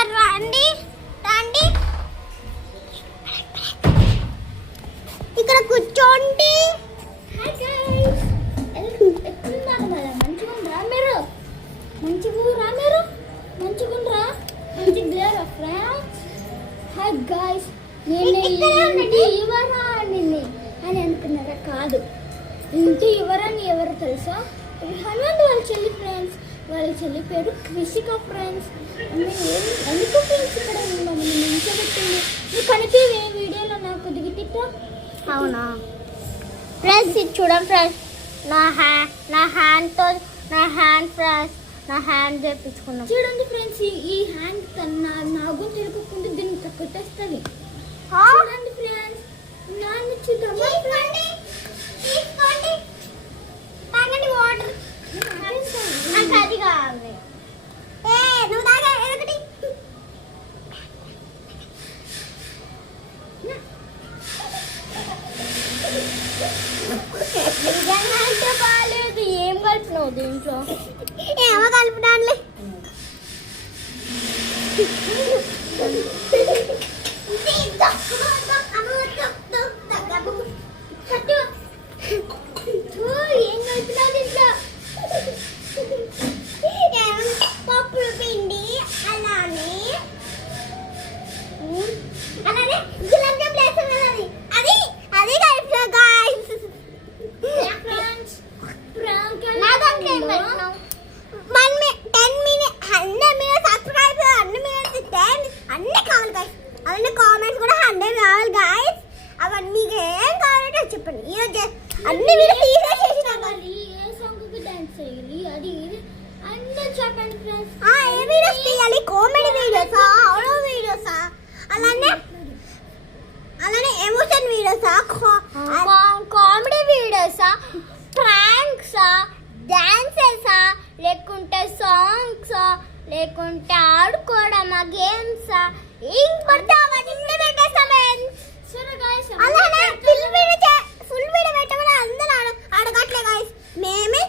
ఒకరు రండి రండి ఇక్కడ కూర్చోండి. హాయ్ గైస్, ఎట్లున్నారు మరి? మంచిగుండ్రా మీరు? మంచిగుండ్రా? మంచిగా ఫ్రెండ్స్. హాయ్ గైస్, నేను ఇంటి ఇవరా అని అనుకున్నారా? కాదు, ఇంటి ఇవరని ఎవరు తెలుసా? హనుమంత్ వాళ్ళ చెల్లి ఫ్రెండ్స్. వాళ్ళ చెల్లి పేరు కృషిక ఫ్రెండ్స్. ఎందుకు ఫ్రెండ్స్ ఇక్కడ మమ్మల్ని నిల్చోబెట్టింది? నీకు కనిపించే వీడియోలో నాకు దిగిటిట్టా? అవునా ఫ్రెండ్స్, ఇది చూడండి ఫ్రెండ్స్, నా హ్యాండ్ ఫ్రెండ్స్, నా హ్యాండ్ చేపించుకున్నాం. చూడండి ఫ్రెండ్స్, ఈ హ్యాండ్ నాగు తిరగకుండా దీన్ని కొట్టేస్తుంది. చూడండి ఫ్రెండ్స్, నాన్న చూద్దామా? తీసుకోండి, తాగండి వాటర్. నాకు అది కావాలి. నువ్వు తాగా ఒకటి. నిజంగా బాగాలేదు. ఏం కలిపినావు దీంట్లో? ఏమో కలుపుదాంలే. ఏం కలిపినావు దీంట్లో? పప్పుల పిండి, అలానే గులాబ్ జామ్ వేస్తాం కదా, అది అది కలిపిన గాయ్స్. ఫ్రెండ్స్, ప్రాంక్ నా దాంట్లో ఏం కలిపినావు? 10 minutes 100 minutes సబ్స్క్రైబ్, 100 minutes 10 అన్నీ కావాలి గాయ్స్. అవన్నీ కామెంట్స్ కూడా 100 కావాలి గాయ్స్. అవన్నీ మీకు ఏం కావాలంటే చెప్పండి. ఈరోజు అన్ని వీడియోస్ ఈజీగా చేసినాం. ఏ సాంగ్కి డాన్స్ చేయాలి, అది అన్నీ చెప్పండి ఫ్రెండ్స్. ఏ వీడియోస్ తీయాలి? కామెడీ వీడియోసా, హారర్ వీడియోసా, అలానే ఎమోషన్ వీడియోసా, కామెడీ వీడియోసా, ప్రాంక్సా, డాన్సెసా, లేకుంటే సాంగ్సా, లేకుంటే ఆడుకోవడమా, గేమ్సా, ఏం పడితే అవన్నీ పెట్టేస్తామే. సరే గాయ్స్, అలానే ఫుల్ వీడియో పెట్టమని అందరూ అడగట్లే గాయ్స్. మేమే